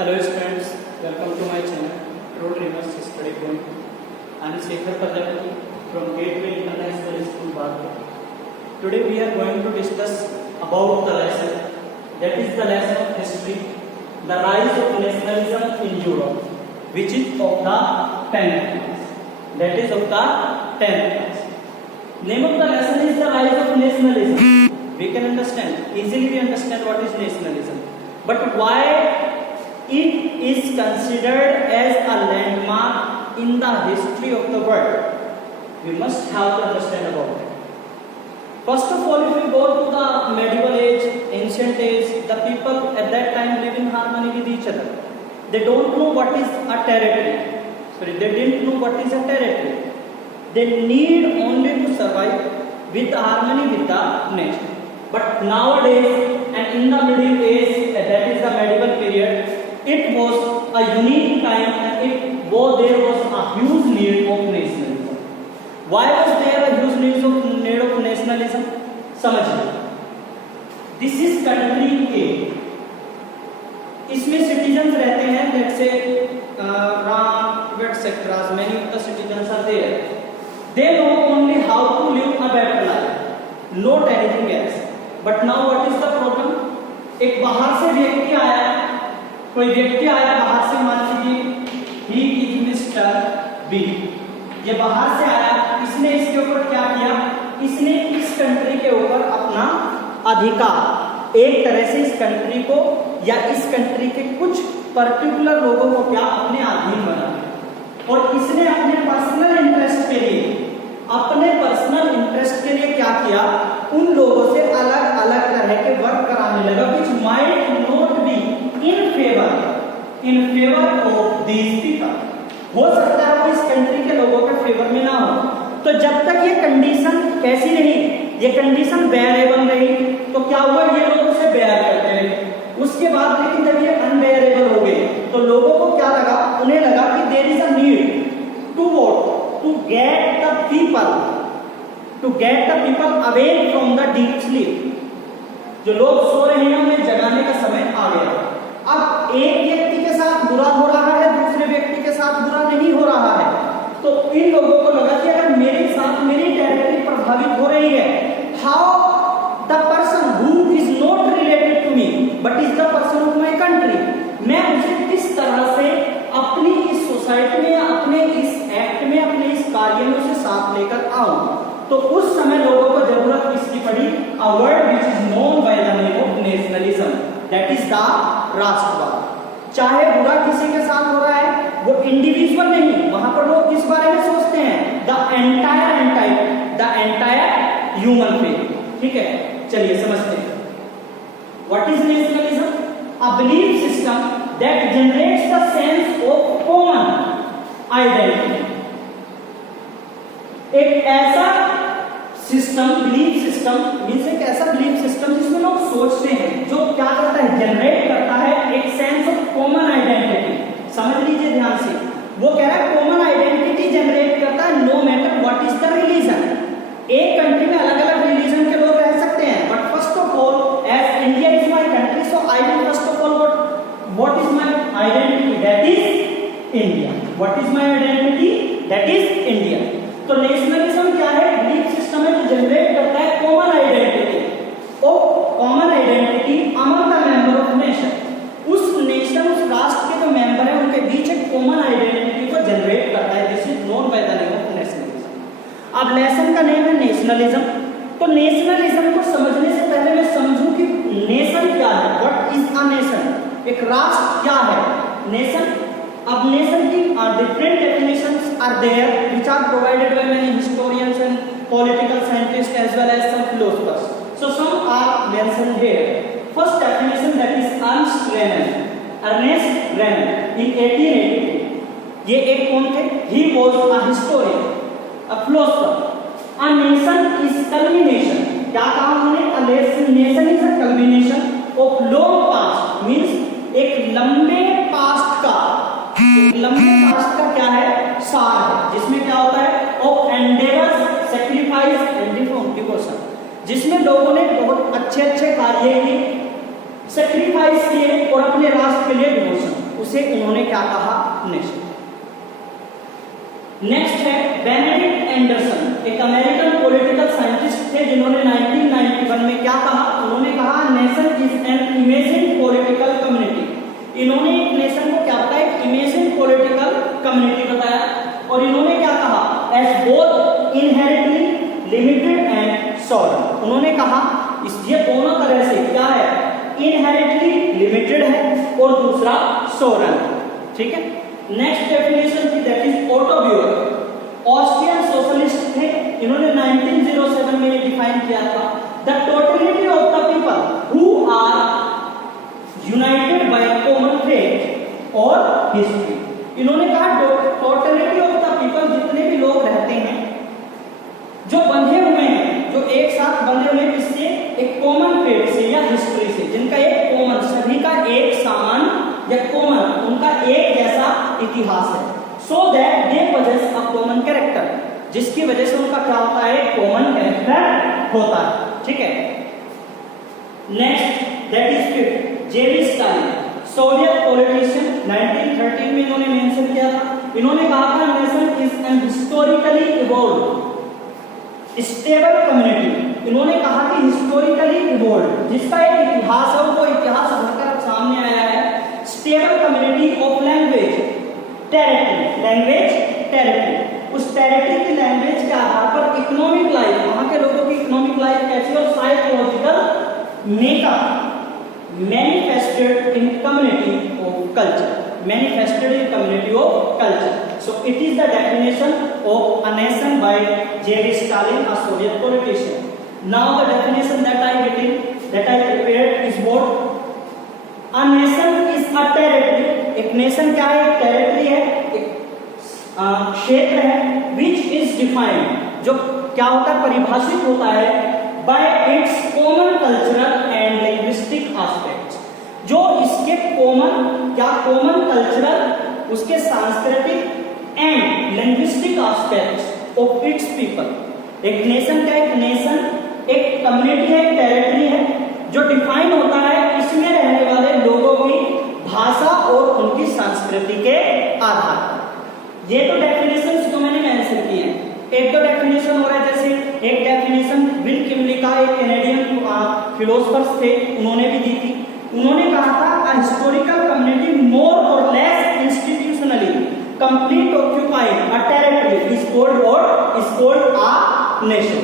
Hello students, welcome to my channel True Dreamers Study Point. I am Shekhar Prajapati from Gateway International School, Bhadra. Today we are going to discuss about the lesson, that is the lesson of history, the rise of nationalism in Europe, which is of the 10th class. That is of the 10th class. Name of the lesson is the rise of nationalism. We can understand, easily we understand what is nationalism. But why it is considered as a landmark in the history of the world? We must have to understand about it. First of all, if we go to the medieval age, ancient age, the people at that time live in harmony with each other. They don't know what is a territory. They didn't know what is a territory. They need only to survive with harmony with the nature. But nowadays, and in the Middle Age, that is the medieval period, it was a unique time and there was a huge need of nationalism. Why was there a huge need of nationalism? समझिए, this is country A. इसमें citizens रहते हैं, let's say Ram, etc. Many of the citizens are there. They know only how to live a better life, not anything else. But now what is the problem? एक बाहर से व्यक्ति आया, कोई व्यक्ति आया बाहर से, मान लीजिए ही इज मिस्टर बी, ये बाहर से आया, इसने इसके ऊपर क्या किया? इसने इस कंट्री के ऊपर अपना अधिकार, एक तरह से इस कंट्री को या इस कंट्री के कुछ पर्टिकुलर लोगों को क्या अपने अधीन बना, और इसने अपने पर्सनल इंटरेस्ट के लिए क्या किया? उन लोगों से अलग अलग तरह के वर्क कराने लगा, which might not be in favor of these people. हो सकता है वो इस कंट्री के लोगों के फेवर में ना हो. तो जब तक ये कंडीशन कैसी रही, ये कंडीशन बेयरेबल रही, तो क्या हुआ? ये लोग उसे बेयर करते रहे. उसके बाद लेकिन जब ये अनबेयरेबल हो गए तो लोगों को क्या लगा? उन्हें लगा कि there is a need to what, to get the people away from the deep sleep. जो लोग सो रहे हैं उन्हें जगाने का समय आ गया. अब एक व्यक्ति के साथ बुरा हो रहा है, दूसरे व्यक्ति के साथ बुरा नहीं हो रहा है, तो इन लोगों को लगा कि अगर मेरे साथ मेरी टेरिटरी प्रभावित हो रही है, how the person who is not related to me but is the person of my country, मैं उसे किस तरह से अपनी इस सोसाइटी में, अपने इस एक्ट में, अपने इस कार्य में उसे साथ लेकर आऊं. तो उस समय लोगों को जरूरत किसकी पड़ी? A word which is known by the name of nationalism, that is the राष्ट्रवाद. चाहे बुरा किसी के साथ हो रहा है, वो इंडिविजुअल नहीं, वहां पर लोग किस बारे में सोचते हैं? The entire human being. ठीक है, चलिए समझते हैं. What is nationalism? A belief system that generates the sense of common identity. एक ऐसा सिस्टम, बिलीफ सिस्टम मीन्स एक ऐसा बिलीफ सिस्टम जिसमें लोग सोचते हैं, जो क्या करता है? जनरेट करता है एक सेंस ऑफ कॉमन आइडेंटिटी. समझ लीजिए ध्यान से, वो कह रहा है कॉमन आइडेंटिटी जनरेट करता है no matter what is the religion. एक कंट्री में अलग अलग रिलीजन के लोग रह सकते हैं, but first of all as India is my country, so I will first of all what is my identity, that is India. What is my identity, that is India. तो nationalism क्या है? Belief system है जो generate करता है common identity. Common identity among the member of nation. उस nation, उस राष्ट्र के जो मेंबर है उनके बीच एक कॉमन आइडेंटिटी को जनरेट करता है. This is known by the name of nationalism. अब लेसन का नेम है नेशनलिज्म. तो नेशनलिज्म को समझने से पहले मैं समझूं कि नेशन क्या है. What is a nation? एक राष्ट्र क्या है? नेशन. अब नेशन की different definitions are there which are provided by many historians and political scientists as well as some philosophers. So some are mentioned here. First definition, that is Ernest Renan in 1882. ये एक कौन थे? He was a historian, a philosopher. A nation is culmination. क्या कहा उन्होंने? A nation is a culmination of long past, means एक लंबे past का क्या है? सार है, जिसमें क्या होता है? Of endeavours, sacrifice and devotion, जिसमें लोगों ने बहुत अच्छे कार्य किए, सैक्रिफाइस किए और अपने राष्ट्र के लिए डिवोशन. उसे उन्होंने क्या कहा? नेशन। नेक्स्ट है बेनेडिक्ट एंडरसन, एक अमेरिकन पॉलिटिकल साइंटिस्ट थे जिन्होंने 1991 में क्या कहा? उन्होंने कहा nation is an imagine political community. इन्होंने नेशन को क्या बताया? एक इमेजिन पॉलिटिकल कम्युनिटी बताया। और इन्होंने क्या कहा? As both inherently limited and sovereign. उन्होंने कहा ये दोनों तरह से क्या है? इनहेरिटली लिमिटेड है और दूसरा सॉवरेन। ठीक है। नेक्स्ट डेफिनेशन थी that is Otto Bauer, Austrian socialist थे। इन्होंने 1907 में ये डिफाइन किया था the totality of the people who are united by common faith और हिस्ट्री। इन्होंने कहा टोटलिटी ऑफ द पीपल, जितने भी लोग रहते हैं जो बंधे हुए हैं, जो एक साथ बंधे हुए किससे? एक कॉमन फेथ से या हिस्ट्री से, जिनका एक कॉमन, सभी का एक समान या कॉमन, उनका एक जैसा इतिहास है। So that they possess a common character, जिसकी वजह से उनका क्या होता है? कॉमन कैरेक्टर होता है। ठीक है। नेक्स्ट दैट इज फिफ्थ, जेवी स्टालिन, सोवियत पॉलिटिशियन, 1913 में इन्होंने मेंशन किया था। इन्होंने कहा था nation is an historically evolved stable community. इन्होंने कहा कि हिस्टोरिकली इवॉल्व्ड, जिसका एक इतिहास है, वो इतिहास उभरकर सामने आया है। Stable community of language territory, language territory, उस टेरिटरी की लैंग्वेज के आधार पर इकोनॉमिक लाइफ, वहां के लोगों की इकोनॉमिक लाइफ कैसी, और psychological makeup manifested in community of culture, manifested in community of culture. So it is the definition of a nation by J.V. Stalin, a Soviet politician. Now the definition that I prepared is what? A nation is a territory. एक nation क्या है? एक territory है, एक क्षेत्र है, which is defined, जो क्या होता है? परिभाषित होता है by its common cultural and linguistic aspects, जो इसके कॉमन कल्चरल, उसके सांस्कृतिक and linguistic aspects of its people. एक नेशन क्या? एक नेशन एक कम्युनिटी है, एक टेरिटरी है, जो डिफाइन होता है इसमें रहने वाले लोगों की भाषा और उनकी संस्कृति के आधार पर। ये तो डेफिनेशंस जो मैंने मेंशन किए हैं। एक तो डेफिनेशन हो रहा है, जैसे एक डेफिनेशन विल किमली का, एक कैनेडियन फिलोसोफर्स थे, उन्होंने भी दी थी। उन्होंने कहा था a historical community more or less institutionally complete occupying a territory is called a nation.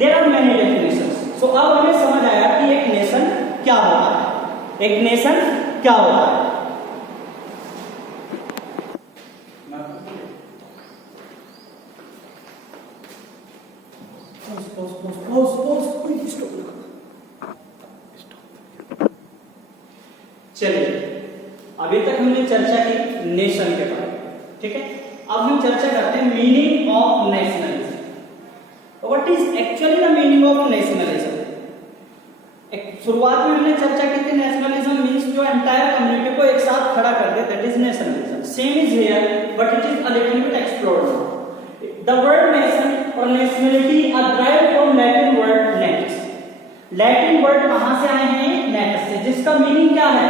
There are many definitions. So अब हमें समझ आया कि एक नेशन क्या होता है, एक नेशन क्या होता है। चलिए, अभी तक हमने चर्चा की नेशन के बारे में, ठीक है। अब हम चर्चा करते हैं meaning of nationalism. What is actually the meaning of nationalism? शुरुआत में हमने चर्चा की थी नेशनलिज्म मींस जो एंटायर कम्युनिटी को एक साथ खड़ा कर दे, that is nationalism. Same is here but it is a little bit explored. The word nation और nationality are derived from Latin word natus. Latin word कहां से आए हैं? नेट्स से, जिसका मीनिंग क्या है?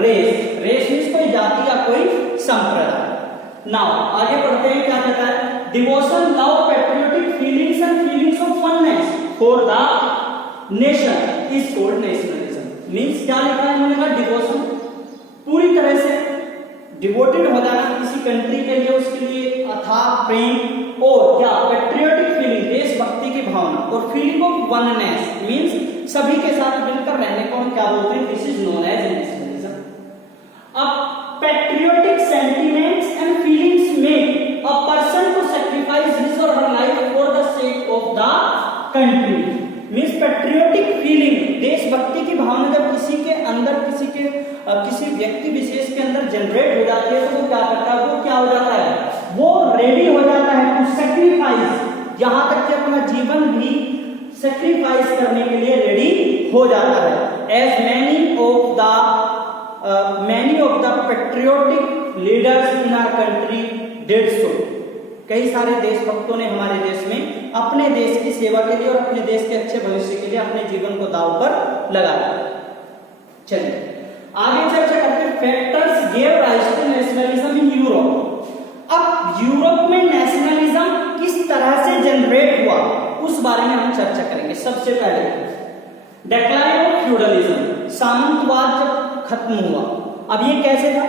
रेस। रेस मींस कोई जाति या कोई संप्रदाय। नाउ आगे बढ़ते हैं, क्या कहता है? Devotion, love, patriotic feelings and feelings of oneness for the nation is called nationalism. Means क्या लिखा है इन्होंने? कहा डिवोशन, पूरी तरह से डिवोटेड हो जाना किसी कंट्री के लिए, उसके लिए अथाह प्रेम, और क्या? पैट्रियोटिक फीलिंग, देशभक्ति की भावना, और फीलिंग ऑफ वननेस मींस सभी के साथ मिलकर रहने को हम क्या बोलते हैं? This is known as nationalism. अब patriotic sentiments and feelings make a person to sacrifice his or her life for the sake of the country. Means patriotic feeling, देशभक्ति की भावना जब किसी के अंदर, किसी व्यक्ति विशेष के अंदर जनरेट हो जाती है, तो वो क्या करता है? वो क्या हो जाता है? वो रेडी हो जाता है टू सैक्रिफाइस, यहां तक कि अपना जीवन भी सैक्रिफाइस करने के लिए रेडी हो जाता है। As many of the patriotic leaders in our country did so. कई सारे देशभक्तों ने हमारे देश में अपने देश की सेवा के लिए और अपने देश के अच्छे भविष्य के लिए अपने जीवन को दांव पर लगाया। चलिए आगे चर्चा करते हैं factors gave rise to nationalism in Europe. अब यूरोप में नेशनलिज्म किस तरह से जनरेट हुआ उस बारे में हम चर्चा करेंगे। सबसे पहले डिक्लाइन ऑफ फ्यूडलिज्म, सामंतवाद जब खत्म हुआ। अब ये कैसे था?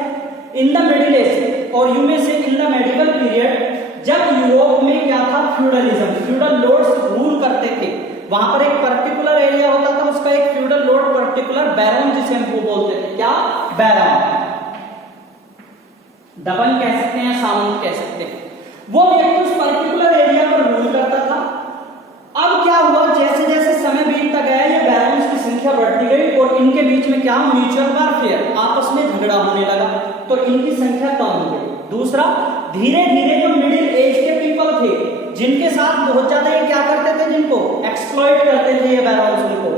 इन द मिडिल एज और यू में से इन द मेडिवल पीरियड, जब यूरोप में क्या था? फ्यूडलिज्म, फ्यूडल लॉर्ड्स रूल करते थे। वहां पर एक पर्टिकुलर एरिया होता था, उसका एक फ्यूडल लॉर्ड, पर्टिकुलर बैरन जिसे हम बोलते थे, क्या? बैरन, दबन कह सकते हैं, सामंत कह सकते हैं। वो व्यक्ति उस पर्टिकुलर एरिया पर रूल करता था। अब क्या हुआ? जैसे जैसे समय बीतता गया ये बैरन्स की संख्या बढ़ती गई और इनके बीच में क्या? म्यूचुअल वॉरफेयर, आपस में झगड़ा होने लगा, तो इनकी संख्या कम हो गई। दूसरा, धीरे धीरे जो मिडिल एज के पीपल थे, जिनके साथ बहुत ज्यादा ये क्या करते थे, जिनको एक्सप्लॉइट करते थे ये बैरन्स, उनको,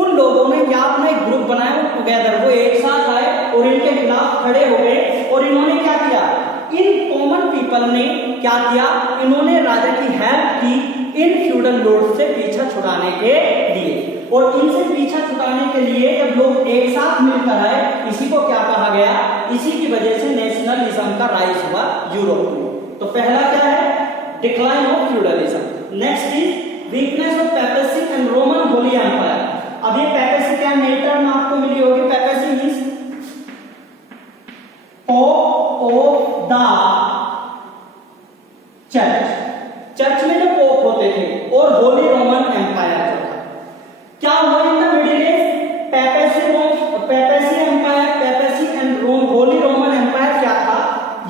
उन लोगों ने क्या अपना एक ग्रुप बनाया टुगेदर, वो एक साथ आए और इनके खिलाफ खड़े हो गए। और इन्होंने क्या किया? इन कॉमन पीपल ने क्या किया? इन्होंने राजा की हेल्प की इन फ्यूडल लॉर्ड से पीछा छुड़ाने के लिए। और इनसे पीछा छुड़ाने के लिए जब लोग एक साथ मिलकर आए, इसी को क्या कहा गया? इसी की वजह से नेशनलिज्म का राइज हुआ यूरोप में। तो पहला क्या है? Decline of feudalism. Next is weakness of papacy and Roman holy empire. अब ये पेपेसी क्या नई टर्म आपको मिली होगी? Papacy means pope of the church. Church में जो पोप होते थे, और होली रोमन एम्पायर जो था। क्या हुआ in the middle age? Papacy empire, papacy and holy Roman empire क्या था?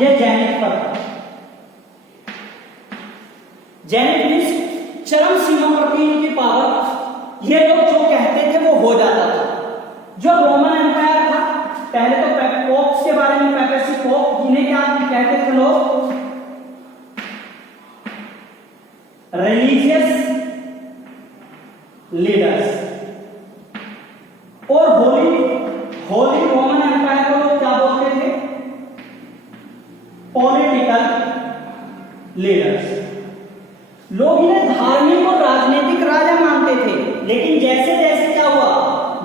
ये जेनिथ पर था। जेनिथ मींस चरम सीमा पर थी इनकी पावर। ये लोग जो कहते थे वो हो जाता था। जो रोमन एम्पायर था, पहले तो पोप्स के बारे में, पेपेसी पोप, इन्हें क्या कहते थे लोग? Religious leaders. और होली रोमन एम्पायर को लोग क्या बोलते थे? Political leaders. लोग इन्हें धार्मिक और राजनीतिक राजा मानते थे। लेकिन जैसे जैसे क्या हुआ?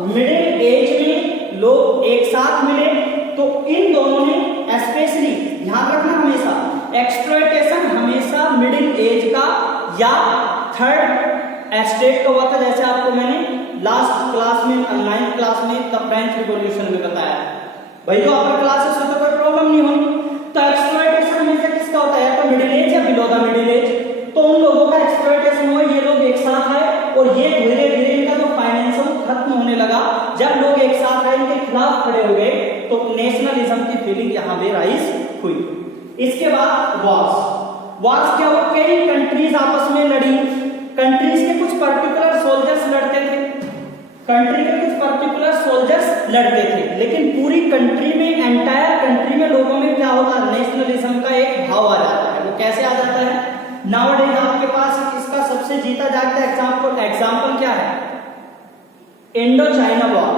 मिडिल एज में लोग एक साथ मिले, तो इन दोनों ने स्पेशली ध्यान रखना हमेशा, एक्सप्लॉयटेशन हमेशा मिडिल एज का या थर्ड एस्टेट का हुआ था। जैसे आपको मैंने लास्ट क्लास में, 9th क्लास में द फ्रेंच रिवॉल्यूशन में बताया। भाई तो अपर क्लासेस में तो कोई प्रॉब्लम नहीं होगी। तो एक्सप्लॉयटेशन हमेशा किसका होता है? या तो मिडिल एज या बिलो द मिडिल एज। तो उन लोगों का एक्सप्लॉयटेशन हुआ, ये लोग एक साथ आए और ये धीरे धीरे इनका जो फाइनेंशियल खत्म होने लगा। जब लोग एक साथ आए, इनके खिलाफ खड़े हो गए, तो नेशनलिज्म की फीलिंग यहाँ पे राइज हुई। इसके बाद वॉर्स क्या हुआ? कई कंट्रीज आपस में लड़ी। कंट्रीज के कुछ पर्टिकुलर सोल्जर्स लड़ते थे, कंट्री के कुछ पर्टिकुलर सोल्जर्स लड़ते थे, लेकिन पूरी कंट्री में, एंटायर कंट्री में लोगों में क्या होगा? नेशनलिज्म का एक भाव आ जाता है। वो कैसे आ जाता है? नाउअडेज आपके पास इसका सबसे जीता जागता एग्जाम्पल क्या है? Indo China war.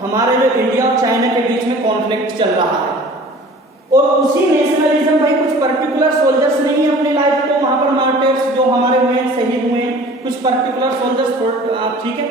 हमारे जो इंडिया और चाइना के बीच में कॉन्फ्लिक्ट चल रहा है, और उसी नेशनलिज्म भाई कुछ पर्टिकुलर सोल्जर्स नहीं अपनी लाइफ को वहां पर मार्टिर्स जो हमारे हुए, शहीद हुए, कुछ पर्टिकुलर सोल्जर्स, ठीक है।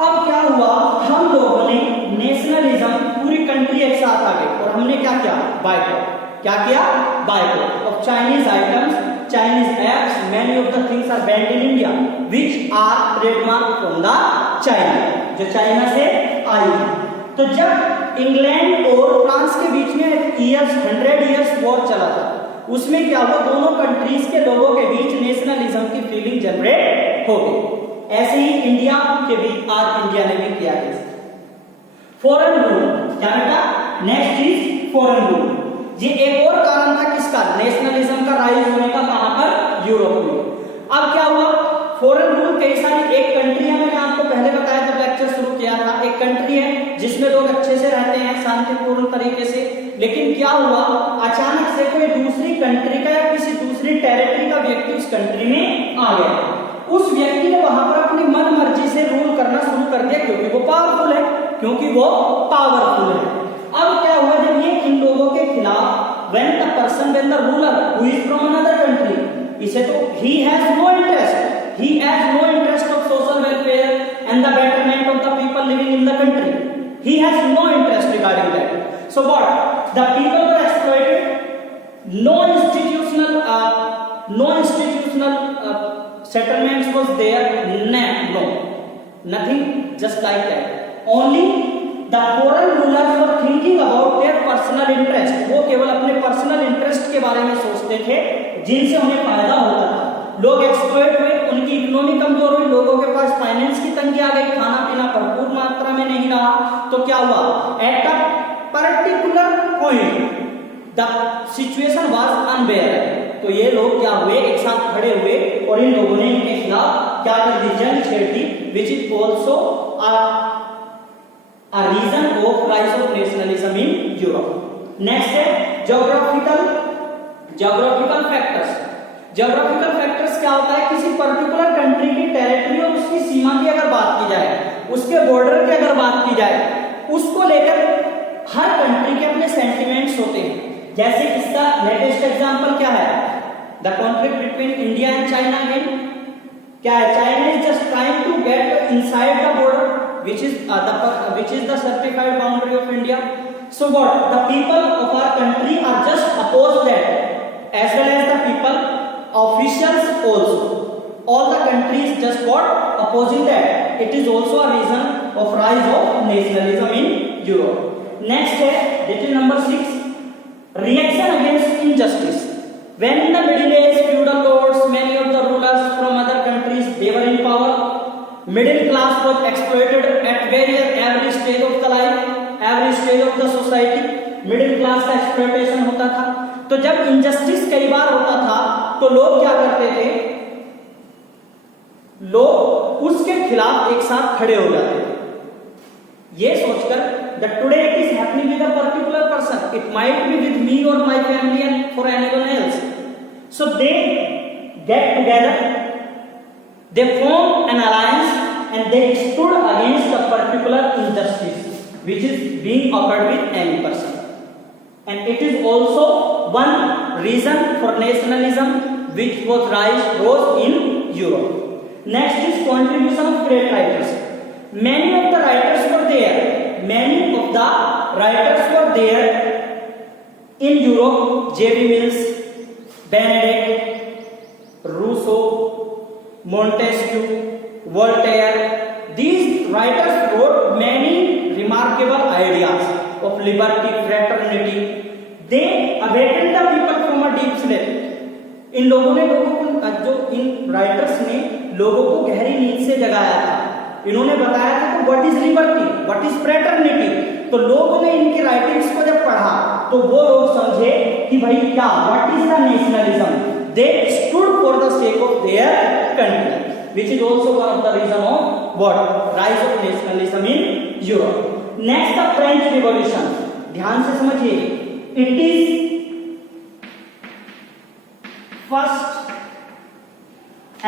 अब क्या हुआ? हम लोगों ने नेशनलिज्म, पूरी कंट्री एक साथ आ गई और हमने क्या किया? बायकॉट। क्या किया? Boycott of Chinese items, Chinese apps, many of the things are banned in India which are trademark from the China, जो चाइना से आई है। तो जब इंग्लैंड और फ्रांस के बीच में 100 इयर्स वॉर चला था, उसमें क्या हुआ? दोनों कंट्रीज के लोगों के बीच नेशनलिज्म की फीलिंग जनरेट हो गई। ऐसे ही इंडिया के बीच आज इंडिया ने भी किया है। फॉरेन रूल क्या बेटा? Next is foreign rule. ये एक और कारण था किसका? नेशनलिज्म का राइज होने का। कहां पर? यूरोप में। अब क्या हुआ? फॉरेन रूल कई सारी, एक कंट्री है, मैंने आपको पहले बताया जब लेक्चर शुरू किया था, एक कंट्री है जिसमें लोग अच्छे से रहते हैं शांतिपूर्ण तरीके से, लेकिन क्या हुआ? अचानक से कोई दूसरी कंट्री का या किसी दूसरी टेरिटरी का व्यक्ति उस कंट्री में आ गया। उस व्यक्ति ने वहां पर अपनी मन मर्जी से रूल करना शुरू कर दिया, क्योंकि वो पावरफुल है, अब क्या हुआ? जब ये इन लोगों के खिलाफ, when the person, when the ruler who is from another country, इसे तो he has no interest of social welfare and the betterment of the people living in the country. He has no interest regarding that. So what? The people were exploited. No institutional settlements was there. No, nothing just like that. Only the foreign rulers were thinking about their personal interest. वो केवल अपने personal interest के बारे में सोचते थे, जिनसे उन्हें फायदा होता था. लोग एक्सप्लॉइट हुए, उनकी इकोनॉमी कमजोर हुई, लोगों के पास फाइनेंस की तंगी आ गई, खाना पीना भरपूर मात्रा में नहीं रहा. तो क्या हुआ? At a particular point the situation was unbearable. तो ये लोग क्या हुए? एक साथ खड़े हुए और इन लोगों ने इनके खिलाफ क्या कर दी? जंग छेड़ दी. Which is also a reason of rise of nationalism in Europe. Next है geographical factors. Geographical factors क्या होता है? किसी पर्टिकुलर कंट्री की टेरिटरी और उसकी सीमा की अगर बात की जाए, उसके बॉर्डर की अगर बात की जाए, उसको लेकर हर कंट्री के अपने सेंटिमेंट्स होते हैं. जैसे इसका लेटेस्ट एग्जांपल क्या है? The conflict between India and China. Again क्या है? China is just trying to get inside the border which is the certified boundary of India. So what? The people of our country are just opposed that, as well as the people officials also. All the countries just what? Opposing that. It is also a reason of rise of nationalism in Europe. Next है detail number 6, reaction against injustice. When in the Middle Age feudal lords, many of the rulers from other countries, they were in power. Middle class was exploited at every stage of the life, every stage of the society. Middle class का exploitation होता था. तो जब injustice कई बार होता था तो लोग क्या करते थे? लोग उसके खिलाफ एक साथ खड़े हो जाते थे, ये सोचकर that today it is happening with a particular person, it might be with me or my family and for anyone else. So they get together, they formed an alliance and they stood against a particular injustice which is being occurred with any person. And it is also one reason for nationalism which rose in Europe. Next is contribution of great writers. Many of the writers were there in Europe. J.B. Mills, Benedict, Rousseau, Montesquieu, Voltaire. These writers wrote many remarkable ideas of liberty, fraternity. They awakened the people from a deep sleep. इन लोगों ने इन writers ने लोगों को गहरी नींद से जगाया था. इन्होंने बताया था कि what is liberty, what is fraternity. तो लोगों ने इनकी राइटिंग्स को जब पढ़ा तो वो लोग समझे कि भाई क्या, what is the nationalism. They stood for the sake of their country, which is also one of the reason of what? Rise of nationalism in Europe. Next, the French Revolution. ध्यान से समझिए. It is first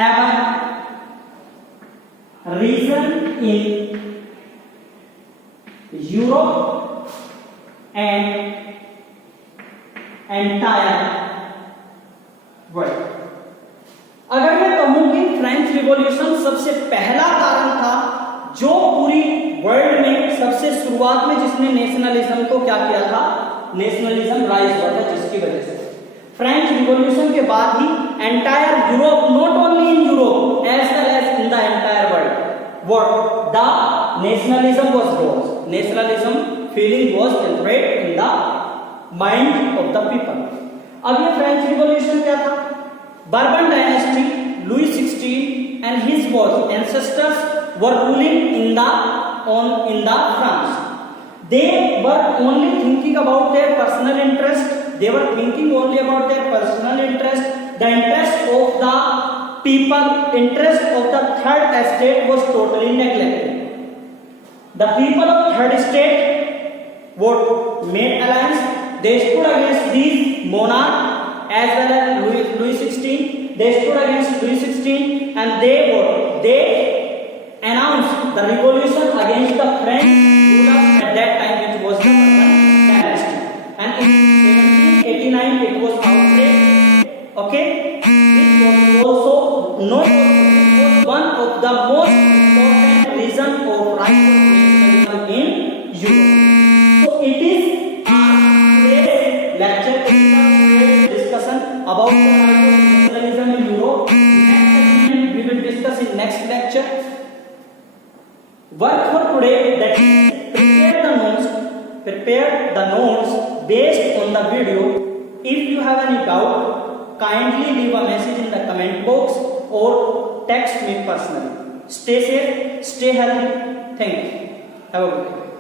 ever reason in Europe and entire world. अगर मैं कहूं कि French revolution सबसे पहला कारण था जो पूरी वर्ल्ड में सबसे शुरुआत में जिसने नेशनलिज्म को क्या किया था, नेशनलिज्म राइज हुआ था, जिसकी वजह से फ्रेंच रिवॉल्यूशन के बाद ही entire Europe, not only in Europe as well as in the entire world, what the nationalism was rose. Nationalism feeling was generated in the mind of the people. अब ये फ्रेंच रिवॉल्यूशन क्या था? Bourbon dynasty, Louis XVI and his ancestors were ruling in the France. They were only thinking about their personal interest. They were thinking only about their personal interest. The interest of the people, interest of the third estate was totally neglected. The people of third estate made alliance. They stood against these monarchs as well as Louis XVI. They stood against Louis XVI and they announced the revolution against the French rulers at that time, which was the Bourbon dynasty. And in 1789 it was outlawed. Okay, this was also one of the most important reasons of rise of nationalism in Europe. So about the nationalism in Europe. Next segment we will discuss in next lecture. Work for today, that is prepare the notes based on the video. If you have any doubt, kindly leave a message in the comment box or text me personally. Stay safe, stay healthy. Thank you. Have a good day.